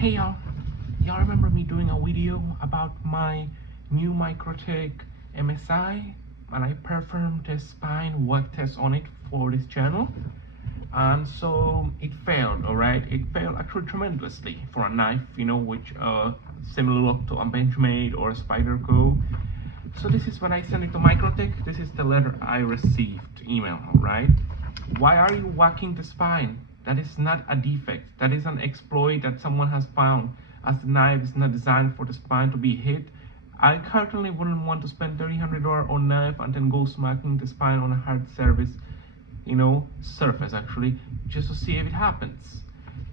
Hey y'all remember me doing a video about my new Microtech MSI, and I performed a spine work test on it for this channel, and so it failed. Alright, it failed actually tremendously for a knife, which similar look to a Benchmade or a Spyderco. So this is when I sent it to Microtech. This is the letter I received email. Alright, why are you whacking the spine? That is not a defect. That is an exploit that someone has found, as the knife is not designed for the spine to be hit. I certainly wouldn't want to spend $300 on knife and then go smacking the spine on a hard surface actually, just to see if it happens.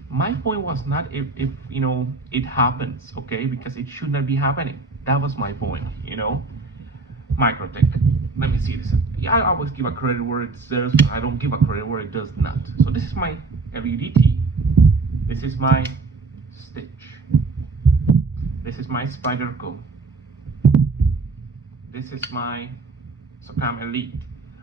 My point was not if it happens, okay, because it should not be happening. That was my point, Microtech. Let me see this. Yeah, I always give a credit where it deserves, but I don't give a credit where it does not. So this is my LUDT. This is my Stitch. This is my Spyderco. This is my SOCAM Elite.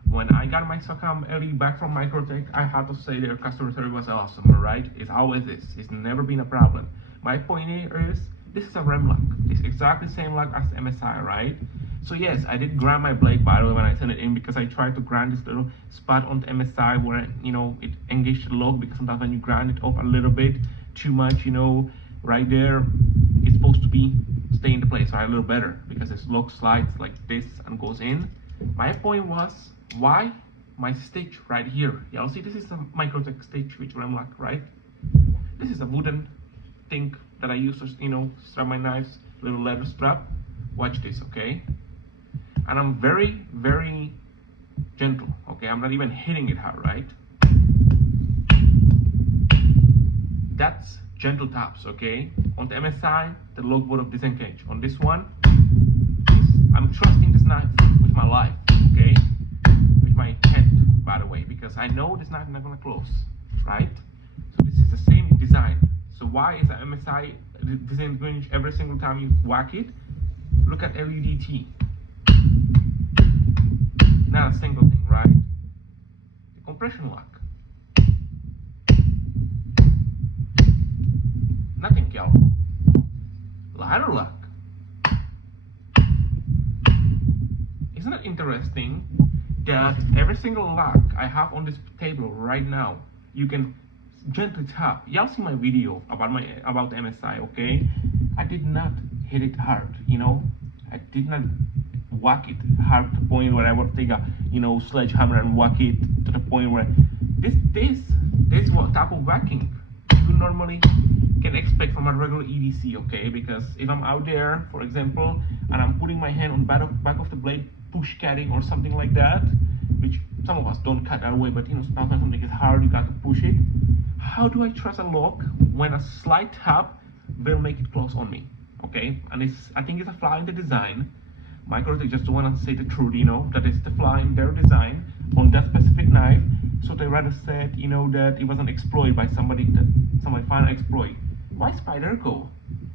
When I got my SOCAM Elite back from Microtech, I have to say their customer service was awesome, alright? It's always this. It's never been a problem. My point here is, this is a REM lock. It's exactly the same lock as MSI, right? So yes, I did grind my blade, by the way, when I sent it in, because I tried to grind this little spot on the MSI where, it engaged the lock, because sometimes when you grind it off a little bit too much, right there, it's supposed to be stay in the place, right, a little better, because this lock slides like this and goes in. My point was, why my stitch right here? Y'all see, this is a Microtech stitch with REM lock, right? This is a wooden thing that I use to, strap my knives, little leather strap. Watch this, okay? And I'm very, very gentle, okay? I'm not even hitting it hard, right? That's gentle taps, okay? On the MSI, the lock would have disengaged. On this one, I'm trusting this knife with my life, okay? With my hand, by the way, because I know this knife is not gonna close, right? So this is the same design. So why is the MSI disengaged every single time you whack it? Look at LUDT. Not a single thing, right? The compression lock. Nothing, y'all. Ladder lock. Isn't it interesting that every single lock I have on this table right now, you can gently tap. Y'all see my video about the MSI, okay? I did not hit it hard, I did not whack it hard to the point where I would take a sledgehammer and whack it to the point where this what type of whacking you normally can expect from a regular EDC, okay? Because if I'm out there, for example, and I'm putting my hand on the back of the blade, push cutting or something like that, which some of us don't cut that way, but sometimes something is hard, you got to push it. How do I trust a lock when a slight tap will make it close on me? Okay, and I think it's a flaw in the design. Microtech just don't want to say the truth, that is the flaw in their design on that specific knife. So they rather said, that it was an exploit by somebody found an exploit. Why Spyderco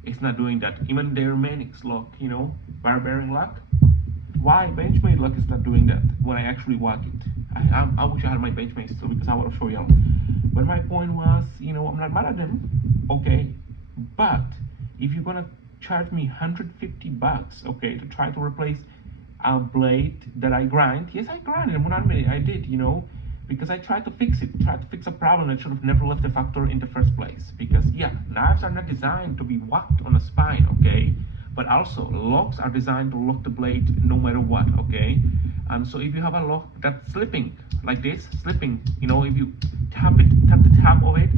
is not doing that? Even their Manix lock, bar bearing lock. Why Benchmade lock is not doing that when I actually whack it? I wish I had my Benchmade still, because I want to show y'all. But my point was, I'm not mad at them, okay? But if you're gonna charge me $150, okay, to try to replace a blade that I grind, yes, I grinded, I'm gonna admit it, I did, because I tried to fix it, tried to fix a problem that should have never left the factory in the first place. Because yeah, knives are not designed to be whacked on a spine, okay? But also, locks are designed to lock the blade no matter what, okay? And so if you have a lock that's slipping, like this, slipping, if you tap the tap of it,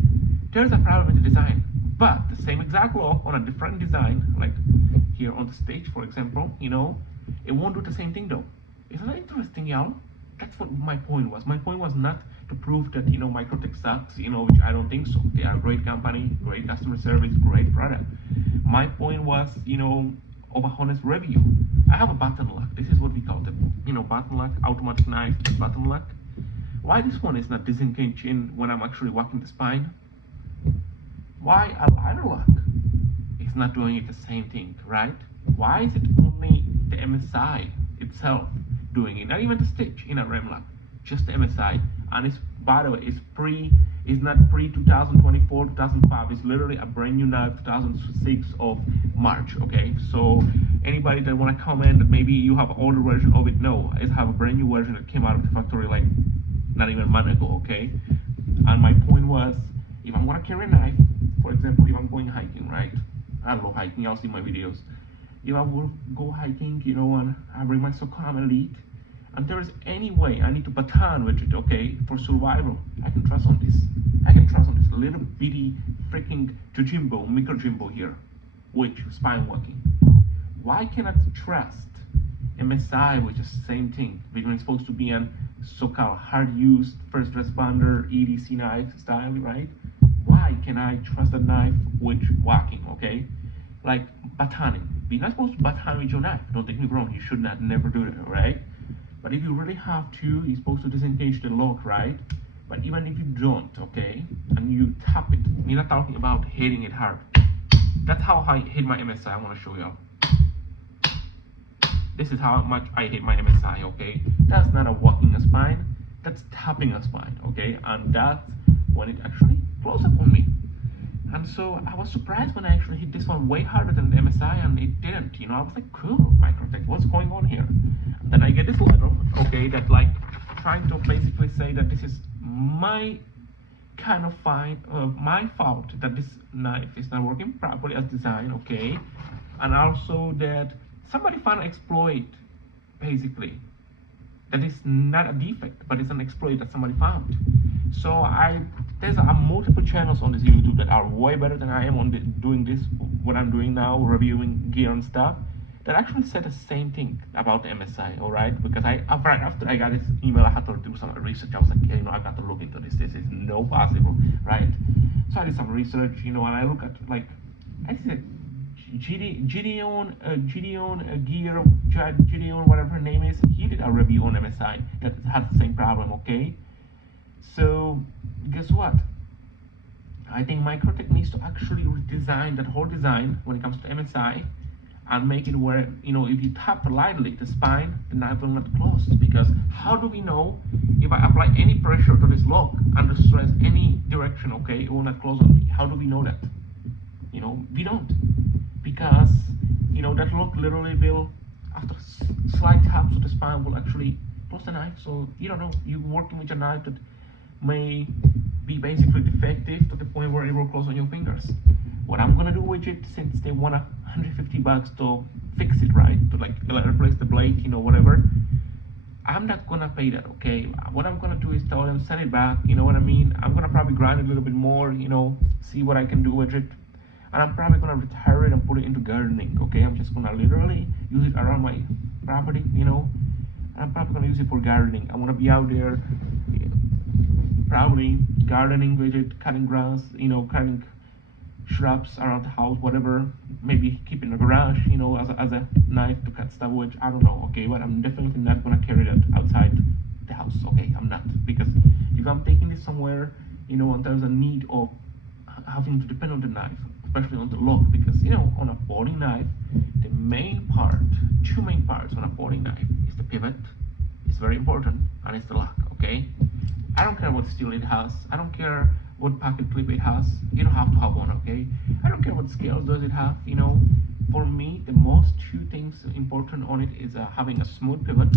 there's a problem with the design. But the same exact lock on a different design, like here on the stage, for example, it won't do the same thing though. Isn't that interesting, y'all? That's what my point was. My point was not to prove that, Microtech sucks, which I don't think so. They are a great company, great customer service, great product. My point was, of a honest review. I have a button lock. This is what we call it, button lock, automatic knife, button lock. Why this one is not disengaging when I'm actually walking the spine? Why a ladder lock is not doing it the same thing, right? Why is it only the MSI itself doing it? Not even the stitch in a REM lock, just the MSI. And it's, by the way, it's It's not pre-2024, 2005. It's literally a brand new knife, 2006 of March. Okay, so anybody that want to comment that maybe you have an older version of it, no, I have a brand new version that came out of the factory like not even a month ago. Okay, and my point was, if I'm gonna carry a knife, for example, if I'm going hiking, right? I love hiking. Y'all see my videos. If I will go hiking, you know, and I bring my SOCOM Elite, and there is any way I need to baton with it, okay, for survival, I can trust on this. I can trust on this little bitty freaking Jojimbo, micro Jimbo here, which spine walking. Why cannot trust MSI, which is the same thing, because it's supposed to be an so-called hard-used first responder EDC knife style, right? Why can I trust a knife with walking, okay? Like batoning. You're not supposed to baton with your knife. Don't take me wrong, you should not never do that, right? But if you really have to, you're supposed to disengage the lock, right? But even if you don't, okay, and you tap it, we're not talking about hitting it hard. That's how I hit my MSI. I want to show y'all. This is how much I hit my MSI, okay? That's not a walking a spine, that's tapping a spine, okay? And that's when it actually closed up on me. And so I was surprised when I actually hit this one way harder than the MSI, and it didn't, you know. I was like, cool, Microtech, what's going on here? And then I get this letter, okay, that like trying to basically say that this is my kind of my fault that this knife is not working properly as designed, okay? And also that somebody found an exploit, basically. That is not a defect, but it's an exploit that somebody found. So there's multiple channels on this YouTube that are way better than I am on doing this, what I'm doing now, reviewing gear and stuff, that actually said the same thing about the MSI, all right? Because after I got this email, I had to do some research. I was like, you know, I got to look into this. This is no possible, right? So I did some research, you know, and I look at like, I said, Gideon Gear, Gideon, whatever her name is, he did a review on MSI that has the same problem, okay? So, guess what? I think Microtech needs to actually redesign that whole design when it comes to MSI and make it where, you know, if you tap lightly the spine, the knife will not close. Because how do we know if I apply any pressure to this lock under stress, any direction, okay, it will not close on me? How do we know that? You know, we don't. Because, you know, that lock literally will, after slight taps of the spine, will actually close the knife. So you don't know, you're working with a knife that may be basically defective to the point where it will close on your fingers. What I'm gonna do with it, since they want $150 to fix it, right, to like replace the blade, you know, whatever, I'm not gonna pay that, okay? What I'm gonna do is tell them, send it back, you know what I mean? I'm gonna probably grind it a little bit more, you know, see what I can do with it. And I'm probably gonna retire it and put it into gardening, okay? I'm just gonna literally use it around my property, you know? I'm probably gonna use it for gardening. I wanna be out there, probably gardening with it, cutting grass, you know, cutting shrubs around the house, whatever. Maybe keep it in the garage, you know, as a knife to cut stuff with. I don't know, okay? But I'm definitely not gonna carry that outside the house, okay? I'm not, because if I'm taking this somewhere, you know, and there's a need of having to depend on the knife, especially on the lock, because, you know, on a boarding knife, the main part, two main parts on a boarding knife is the pivot, it's very important, and it's the lock, okay? I don't care what steel it has, I don't care what pocket clip it has, you don't have to have one, okay? I don't care what scales does it have, you know? For me, the most two things important on it is having a smooth pivot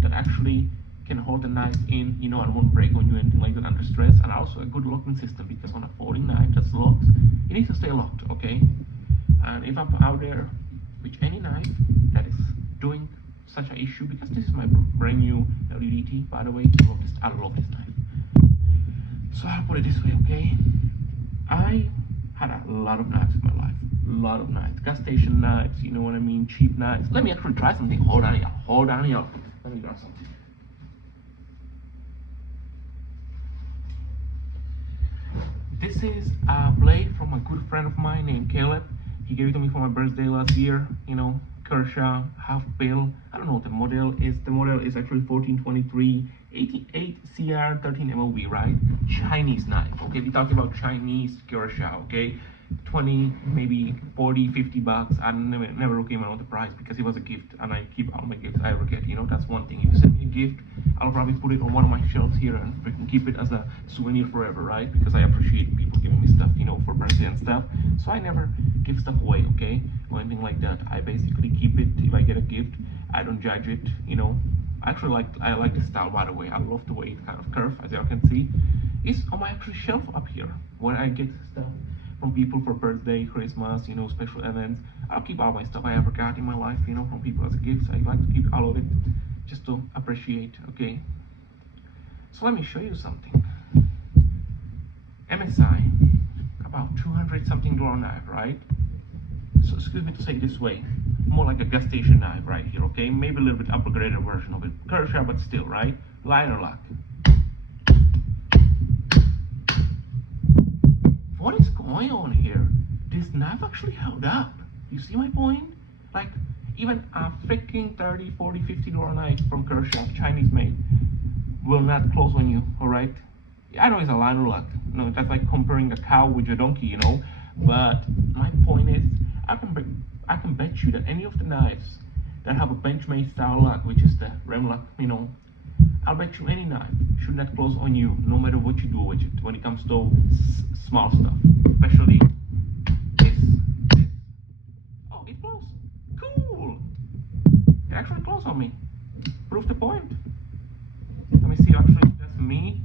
that actually can hold the knife in, you know, and won't break on you, anything like that under stress, and also a good locking system, because on a folding knife that's locked, it needs to stay locked, okay? And if I'm out there with any knife that is doing such an issue, because this is my brand new LDT, by the way, I love this knife. So I'll put it this way, okay? I had a lot of knives in my life, a lot of knives, gas station knives, you know what I mean, cheap knives. Let me actually try something. Hold on here. Let me grab something. This is a blade from a good friend of mine named Caleb. He gave it to me for my birthday last year, you know, Kershaw, half bill. I don't know what the model is. The model is actually 1423 88 CR 13 MOV, right? Chinese knife, okay? We're talking about Chinese Kershaw, okay? 20, maybe 40, 50 bucks. I never came out the price because it was a gift, and I keep all my gifts I ever get. That's one thing. If you send me a gift, I'll probably put it on one of my shelves here and freaking keep it as a souvenir forever, right? Because I appreciate people giving me stuff, for birthday and stuff. So I never give stuff away, okay, or anything like that. I basically keep it. If I get a gift, I don't judge it. I like this style, by the way. I love the way it kind of curves, as you can see. It's on my actual shelf up here where I get stuff from people for birthday, Christmas, special events. I'll keep all my stuff I ever got in my life, from people as gifts. I like to keep all of it just to appreciate, okay? So let me show you something. MSI, about 200 something dollar knife, right? So excuse me to say it this way, more like a gas station knife right here, okay? Maybe a little bit upgraded version of it. Kershaw, but still, right? Liner lock. What is going on here? This knife actually held up. You see my point? Like, even a freaking 30, 40, 50 dollar knife from Kershaw, Chinese made, will not close on you, alright? I know it's a liner lock. That's like comparing a cow with your donkey, But my point is, I can bet you that any of the knives that have a Benchmade style lock, which is the rem lock, I'll bet you any knife should not close on you, no matter what you do with it, when it comes to small stuff, especially this. Oh, it closed. Cool. It actually closed on me. Prove the point. Let me see. Actually, that's me.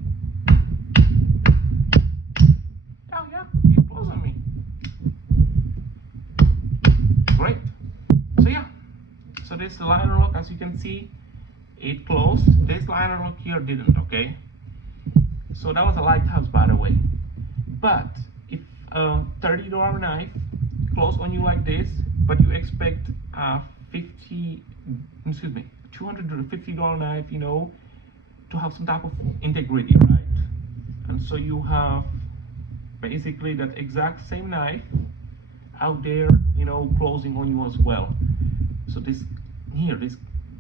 Oh yeah, it closed on me. Great. So yeah. So this liner lock, as you can see, it closed. This liner lock here didn't, okay? So that was a lighthouse, by the way. But if a $30 knife close on you like this, but you expect a $250 knife, to have some type of integrity, right? And so you have basically that exact same knife out there, closing on you as well. So this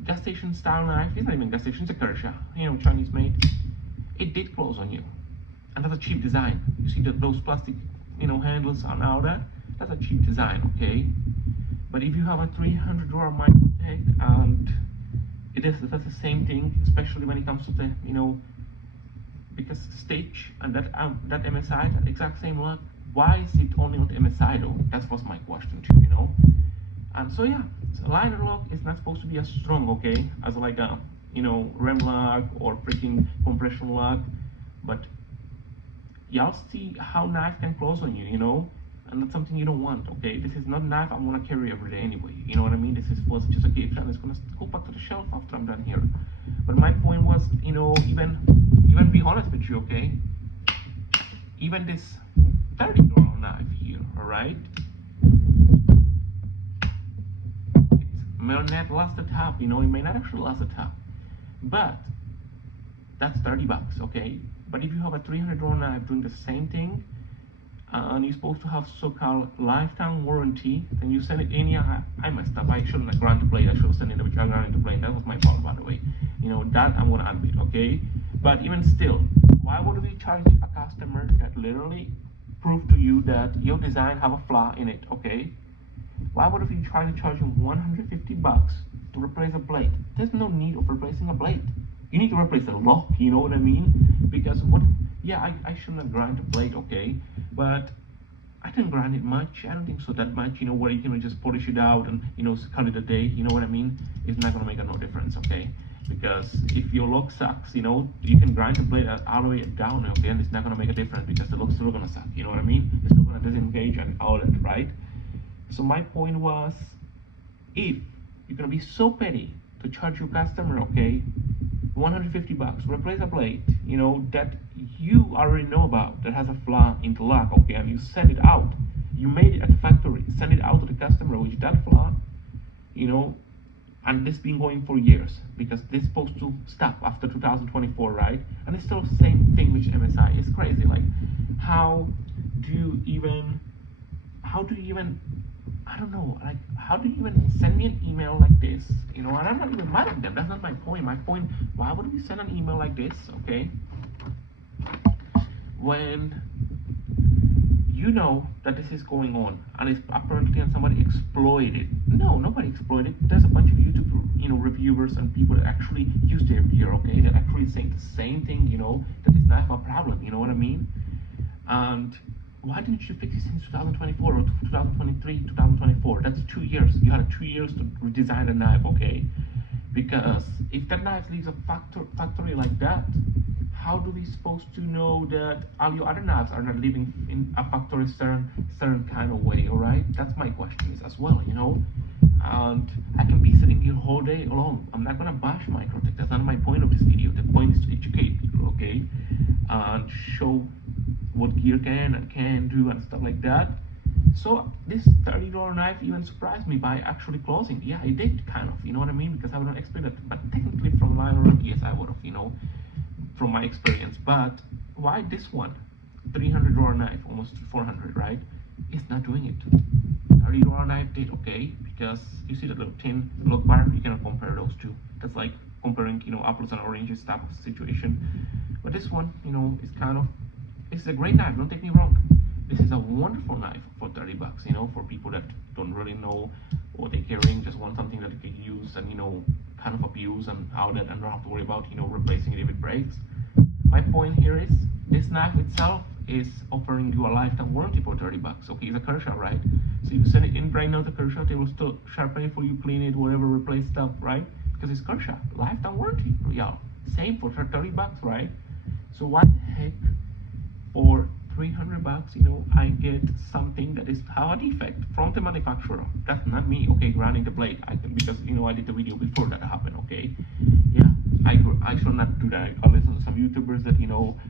gas station style knife, it's not even gas station, it's a Kershaw, Chinese made. It did close on you, and that's a cheap design. You see those plastic, handles and all that. That's a cheap design, okay? But if you have a $300 Microtech, and that's the same thing, especially when it comes to the, because Stitch and that MSI, that exact same lock. Why is it only on the MSI though? That was my question too, And so yeah, so liner lock is not supposed to be as strong, okay, as like a rem lock or freaking compression lock, but y'all see how knife can close on you, and that's something you don't want, okay? This is not a knife I'm gonna carry every day anyway, you know what I mean? This was just a gift and it's gonna go back to the shelf after I'm done here. But my point was, even be honest with you, okay? Even this $30 knife here, alright? It may not last the top, it may not actually last the top. But that's 30 bucks, okay? But if you have a $300 knife doing the same thing, and you're supposed to have so-called lifetime warranty, then you send it in. Yeah, I messed up. I shouldn't have granted blade. I should have sent it which I granted the blade. That was my fault, by the way. That I'm gonna admit, okay? But even still, why would we charge a customer that literally proved to you that your design have a flaw in it, okay? Why would we try to charge him 150 bucks to replace a blade? There's no need of replacing a blade. You need to replace the lock, you know what I mean? Because I shouldn't have grinded the blade, okay? But I didn't grind it much. I don't think so that much, where you can just polish it out and, cut it a day, you know what I mean? It's not gonna make no difference, okay? Because if your lock sucks, you can grind the blade all the way down, okay? And it's not gonna make a difference because the lock's still gonna suck, you know what I mean? It's still gonna disengage and all that, right? So my point was, if you're gonna be so petty to charge your customer, okay, 150 bucks, replace a blade, that you already know about, that has a flaw in the lock, okay, and you send it out. You made it at the factory, send it out to the customer with that flaw, and this been going for years, because this is supposed to stop after 2024, right? And it's still the same thing with MSI. It's crazy. Like, how do you even, I don't know, like, how do you even send me an email like this, and I'm not even mad at them. That's not my point. My point, why would we send an email like this, okay, when you know that this is going on, and it's apparently and somebody exploited. No, nobody exploited. There's a bunch of YouTube, reviewers and people that actually use their gear, okay, that actually saying the same thing, that it's not a problem. You know what I mean? And why didn't you fix it since 2024 or 2023, 2024? That's 2 years. You had 2 years to redesign the knife, okay? Because if that knife leaves a factory like that, how do we supposed to know that all your other knives are not living in a factory certain kind of way? All right, that's my question is as well, and I can be sitting here whole day alone. I'm not gonna bash Microtech. That's not my point of this video. The point is to educate people, okay, and show what gear can and can't do and stuff like that. So this $30 knife even surprised me by actually closing. Yeah, it did, kind of, you know what I mean? Because I wouldn't expect it. But technically from Lionel, yes, I would have, from my experience. But why this one? $300 knife, almost 400, right? It's not doing it. $30 knife did, okay? Because you see the little tin look bar, you cannot compare those two. That's like comparing, apples and oranges type of situation. But this one, is kind of, it's a great knife, don't take me wrong. This is a wonderful knife for 30 bucks, for people that don't really know what they're carrying, just want something that they can use and, kind of abuse and how that, and don't have to worry about, replacing it if it breaks. My point here is, this knife itself is offering you a lifetime warranty for 30 bucks. Okay, it's a Kershaw, right? So you send it in right now to Kershaw, they will still sharpen it for you, clean it, whatever, replace stuff, right? Because it's Kershaw, lifetime warranty, yeah. Same for 30 bucks, right? So why the heck, for 300 bucks, I get something that is have a defect from the manufacturer. That's not me, okay, grinding the blade. Because I did the video before that happened, okay. Yeah, I should not do that. I listen to some YouTubers that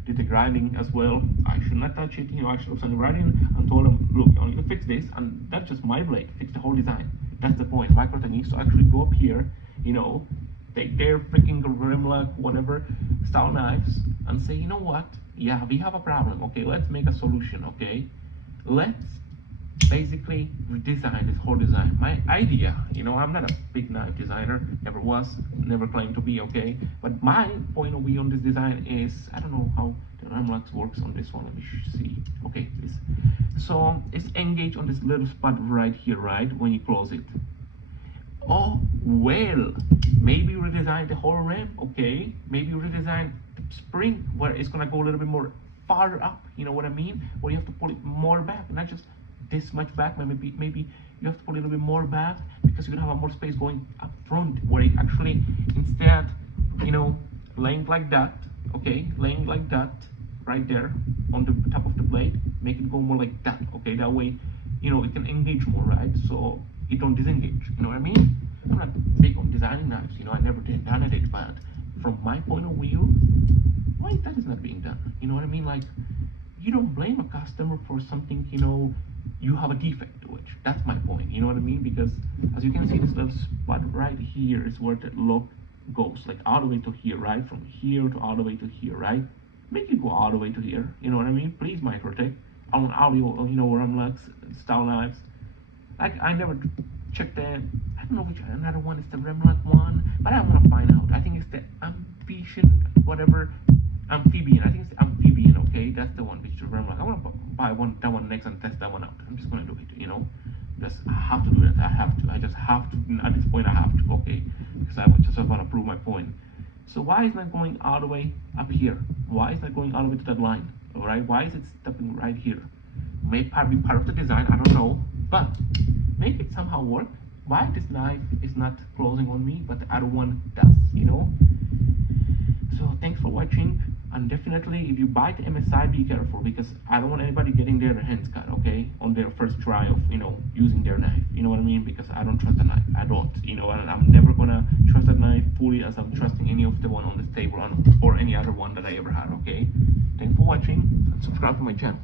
did the grinding as well. I should not touch it. I should have sent writing and told them, look, you need to fix this, and that's just my blade. Fix the whole design. That's the point. Microtech needs to actually go up here, take their freaking Grimlock, whatever style knives, and say, you know what? Yeah, we have a problem. Okay, let's make a solution. Okay, let's basically redesign this whole design. My idea, I'm not a big knife designer, never was, never claimed to be. Okay, but my point of view on this design is, I don't know how the Grimlock works on this one. Let me see. Okay, this. So it's engaged on this little spot right here, right when you close it. Oh well, maybe redesign the whole rim. Okay, maybe redesign the spring where it's gonna go a little bit more farther up. You know what I mean? Where you have to pull it more back, not just this much back. Maybe you have to pull it a little bit more back because you're gonna have more space going up front. Where it actually, instead, laying like that. Okay, laying like that right there on the top of the blade. Make it go more like that. Okay, that way, it can engage more, right? So it don't disengage. You know what I mean? I'm not big on designing knives. I never done it, but from my point of view, why that is not being done? You know what I mean? Like, you don't blame a customer for something, you have a defect to it. That's my point. You know what I mean? Because as you can see, this little spot right here is where the look goes, like all the way to here, right? From here to all the way to here, right? Make it go all the way to here. You know what I mean? Please, Microtech. I want audio, Grimlock style knives. Like, I never checked that. I don't know which another one is the Grimlock one, but I want to find out. I think it's the Amphibian, whatever, Amphibian. I think it's the Amphibian. Okay, that's the one which is the Grimlock. I want to buy that one next and test that one out. I'm just gonna do it. Just I have to do that. I have to. I just have to. At this point, I have to. Okay, because I just want to prove my point. So why is that going all the way up here? Why is that going all the way to that line? All right. Why is it stopping right here? May be part of the design. I don't know, but make it somehow work. Why this knife is not closing on me, but the other one does, So thanks for watching, and definitely if you buy the MSI, be careful, because I don't want anybody getting their hands cut, okay, on their first try of, using their knife. You know what I mean? Because I don't trust the knife. I don't, and I'm never gonna trust that knife fully as I'm trusting any of the one on this table or any other one that I ever had, okay? Thanks for watching, and subscribe to my channel.